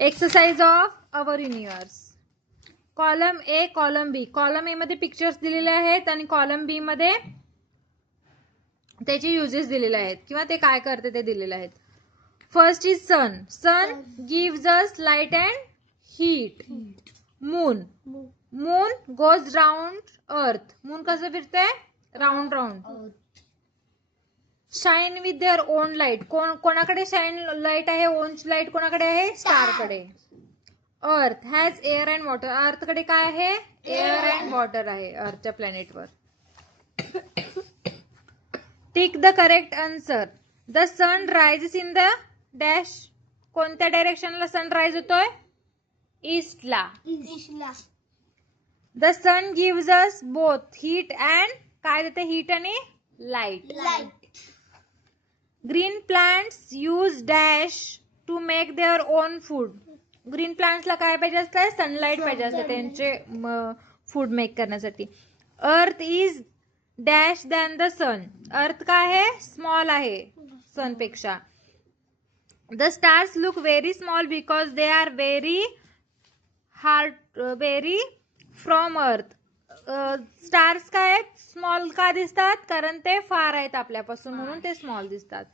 Exercise of our universe. Column A, column B. Column A मध्ये pictures दिलेले आहेत आणि कॉलम बी मध्ये त्याचे युजेस दिलेले आहेत किंवा ते काय करते ते दिलेले आहेत. First is sun. Sun gives us light and heat. Moon. Moon goes round earth. Moon कसं फिरते? Round round. Shine with their own light. कोणाकडे शाईन लाईट आहे? ओन लाईट कोणाकडे आहे? स्टार कडे. अर्थ हॅज एअर अँड वॉटर. अर्थ कडे काय आहे? एअर अँड वॉटर आहे अर्थच्या प्लॅनेटवर. Tick the correct answer. The sun rises in the dash. कोणत्या डायरेक्शनला सन राईज होतोय? ईस्टला. The sun gives us both heat and काय देते? हीट आणि light. Green plants use dash to make their own food. Green प्लांट्सला काय पाहिजे असतं? सनलाईट पाहिजे असतं त्यांचे फूड मेक करण्यासाठी. Earth is dash than the sun. Earth काय आहे? स्मॉल आहे सन पेक्षा. The stars look very small because they are very from earth. Stars काय आहेत? स्मॉल का दिसतात? कारण ते फार आहेत आपल्यापासून म्हणून ते स्मॉल दिसतात.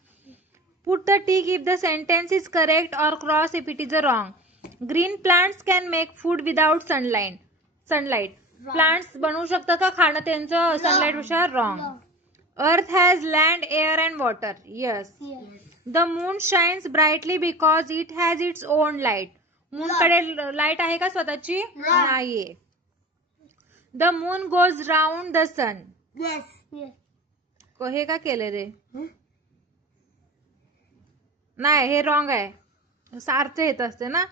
Put the tick if the sentence is correct or cross if it is a wrong. Green plants can make food without sunlight. Plants बनवू शकतं का खाणं त्यांचं सनलाईट पेक्षा? Wrong. Earth has land, air and water. Yes. The moon shines brightly because it has its own light. Moon कडे light आहे का स्वतःची? नाहीये. The moon goes round the sun. हे का केलं रे? नाही, हे रॉंग आहे. अर्थ येत असते ना,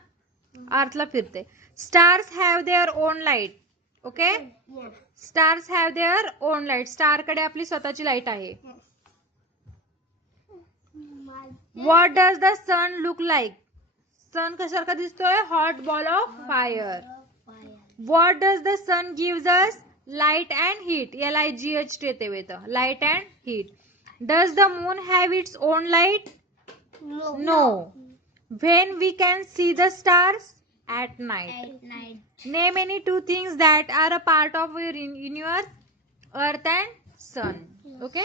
अर्थला फिरते. Stars have their own light. Okay. Stars have their own light. Star कडे आपली स्वतःची लाईट आहे. What does the sun look like. Sun कशासारखा दिसतोय? Hot ball of fire. What does the sun gives us? Light and heat. LIGHT येते वेत. Light and heat. Does the moon have its own light? No. When we can see the stars? At night. Name any two things that are a part of your universe, earth and sun. Okay.